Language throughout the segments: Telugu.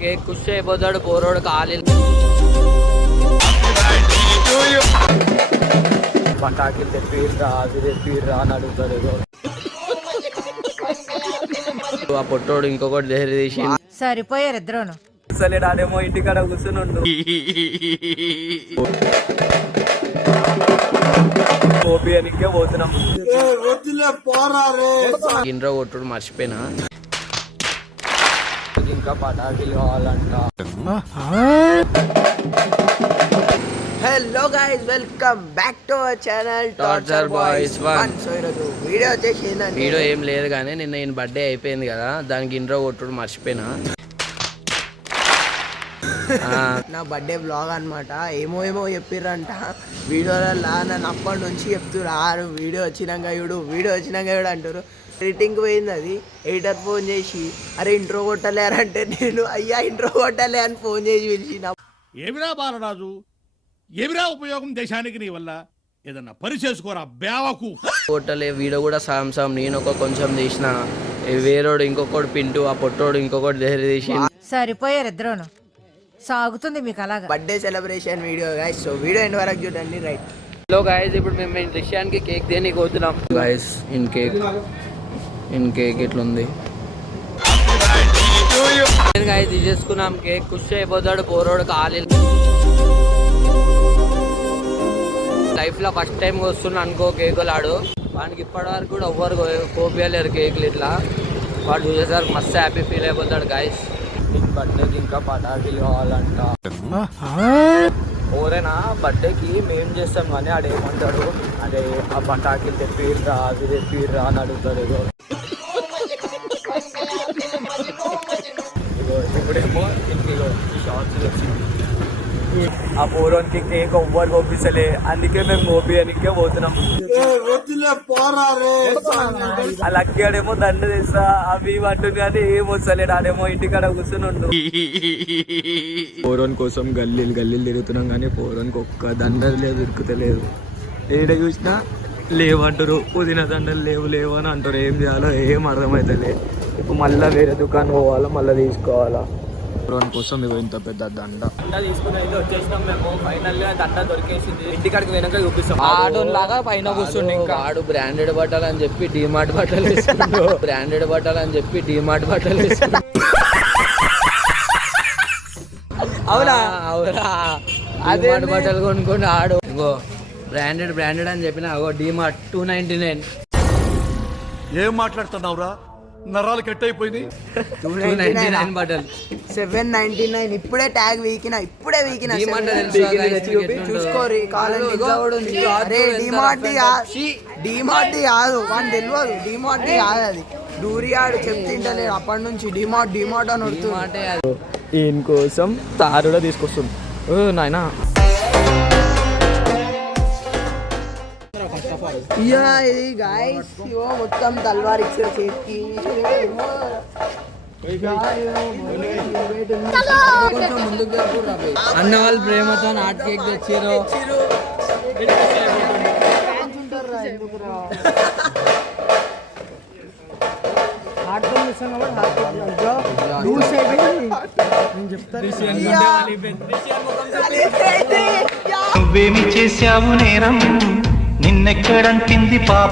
కేక్ ఖుషి అయిపోతాడు పోరోడు ఖాళీ పటాకిలు తెప్పిర్రా అది తెప్పిర్రా అని అడుగుతారు. ఆ పొట్టోడు ఇంకొకటి దగ్గర తీసి సరిపోయారు ఇద్దరును. అసలే ఆడేమో ఇంటికాడ కూర్చుని ఉండు కోపియానికే పోతున్నాం. ఇంట్లో కొట్టుడు మర్చిపోయినా ఇంకా పటాకులు కావాలంట. Hello guys, welcome back to our channel torture boys 1. So ఈరోజు వీడియో వచ్చేసి ఏంటంటే వీడియో ఏం లేదు కానీ నిన్న ఈయన బర్త్డే అయిపోయింది కదా, దానికి ఇంట్రో కొట్టుడు మర్చిపోయినా. నా బర్త్డే బ్లాగ్ అనమాట. ఏమో చెప్పిర్రంట వీడియోలలో, నన్ను అప్పటి నుంచి చెప్తున్నారు వీడియో వచ్చినాక చూడు అంటారు. ఎడిటింగ్ పోయింది, అది ఎడిటర్ ఫోన్ చేసి అరే ఇంట్రో కొట్టలేరంటే నేను అయ్యా ఇంట్రో కొట్టలే అని ఫోన్ చేసి పిలిచిన. ఏమిరా బాలరాజు, ఏమిరా ఉపయోగం దేశానికి నీ వల్ల, ఏదన్నా పని చేసుకోరా బేవకు. కొట్టలే వీడియో కూడా సాంసం నేను ఒక కొంచెం తీసిన, వేరోడు ఇంకొకటి పింటూ, ఆ పొట్టోడు ఇంకొకటి దగ్గర తీసి సరిపోయారు ఇద్దరును. సాగుతుంది మీకు అలాగా birthday celebration video guys. So video end వరకు చూడండి. రైట్. హలో గైస్, ఇప్పుడు మేము దృశ్యానికి కేక్ దేనికి పోతున్నాం గైస్. ఇన్ కేక్ ఇట్లుంది గైస్, తీసేసుకున్నాం కేక్. ఖుషి అయిపోతాడు పోరోడు ఖాళీ. లైఫ్ లో ఫస్ట్ టైం వస్తున్నా అనుకో కేకులాడు. వానికి ఇప్పటి వరకు కూడా ఎవ్వరు కోపియలేరు కేకులు ఇట్లా. వాడు చూసేసరికి మస్తు హ్యాపీ ఫీల్ అయిపోతాడు గైస్. నీకు బర్త్డేకి ఇంకా పటాకులు కావాలంట. ఓరేనా బర్త్డేకి మేము చేస్తాం కానీ ఆడేమంటాడు, అదే ఆ పటాకులు తెప్పిర్రా అది తెప్పిర్రా అని అడుగుతాడు. ఇప్పుడేమో ఇంటిలో ఈ షార్ట్స్ వచ్చింది. ఆ పోరోనికి కేక్ ఎవ్వరు పంపిస్తలే, అందుకే మేము గోపియానికే పోతున్నాం. ఆ లక్కీ ఆడేమో దండ తెస్తా అవి అంటుంది కానీ ఏం వస్తలేడు, ఆడేమో ఇంటికాడ కూర్చుని ఉండు. పోరోన్ కోసం గల్లీలు తిరుగుతున్నాం కానీ పోరోనికి ఒక్క దండ లేదు, దొరుకుతలేదు. ఏడ చూసినా లేవంటారు, పుదీనా దండలు లేవు అని అంటారు. ఏం చేయాలో ఏం అర్థమవుతలే. ఇప్పుడు మళ్ళీ వేరే దుకాణం పోవాలా, మళ్ళీ తీసుకోవాలా. పోరోన్ కోసం ఇవి ఇంత పెద్ద దండ తీసుకుని అయితే వచ్చేసినాం మేము. ఫైనల్ గా దండ దొరికేసింది. ఇంటికాడికి వెనక చూపిస్తాం. ఆడోలాగా పైన కూర్చుండి ఇంకా ఆడు బ్రాండెడ్ బట్టలు అని చెప్పి డిమార్ట్ బట్టలు వేసుకుంటూ అవునా అదే బట్టలు కొనుక్కోండి. ఆడు ఇంకో బ్రాండెడ్ అని చెప్పిన డిమార్ట్ 299. ఏం మాట్లాడుతున్నావురా, నరాలు కట్ అయిపోయింది. 299 బట్టలు 799. ఇప్పుడే ట్యాగ్ వీకిన చూసుకోరి. డిమార్ట్ కాదు వాడిని తెలియదు, డిమార్ట్ కాదు అది. డూరియాడు చెప్తుంటలేదు అప్పటి నుంచి డిమార్ట్ అని వస్తుంది. ఈయన కోసం తారులో తీసుకొస్తుంది. నాయనా ఇది గాయస్ మొత్తం తల్వార్ ఇచ్చారు చేతికి. అన్న వాళ్ళు ప్రేమతో హాట్ కేక్ తెచ్చారు. నువ్వేమి చేశావు నేరం, నిన్నెక్కడంటింది పాప.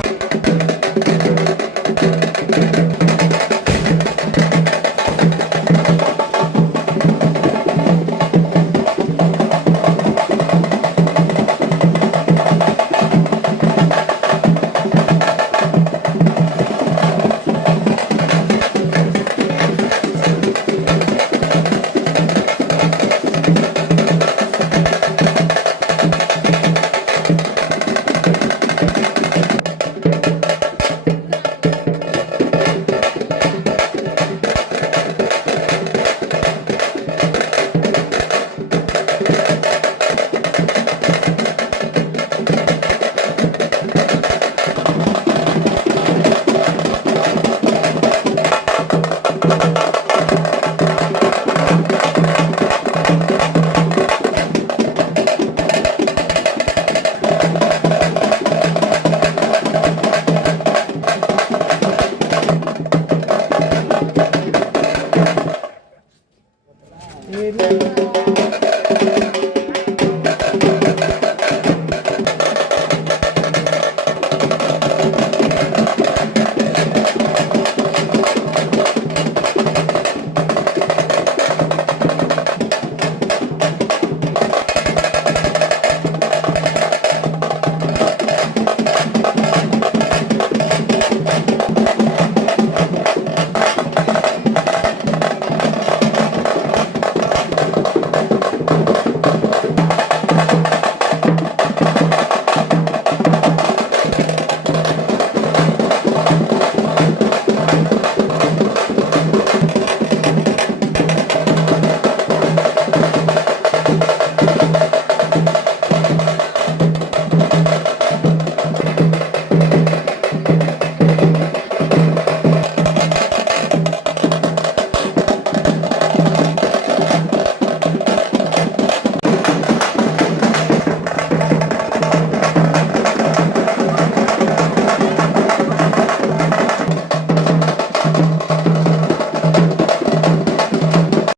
ఏది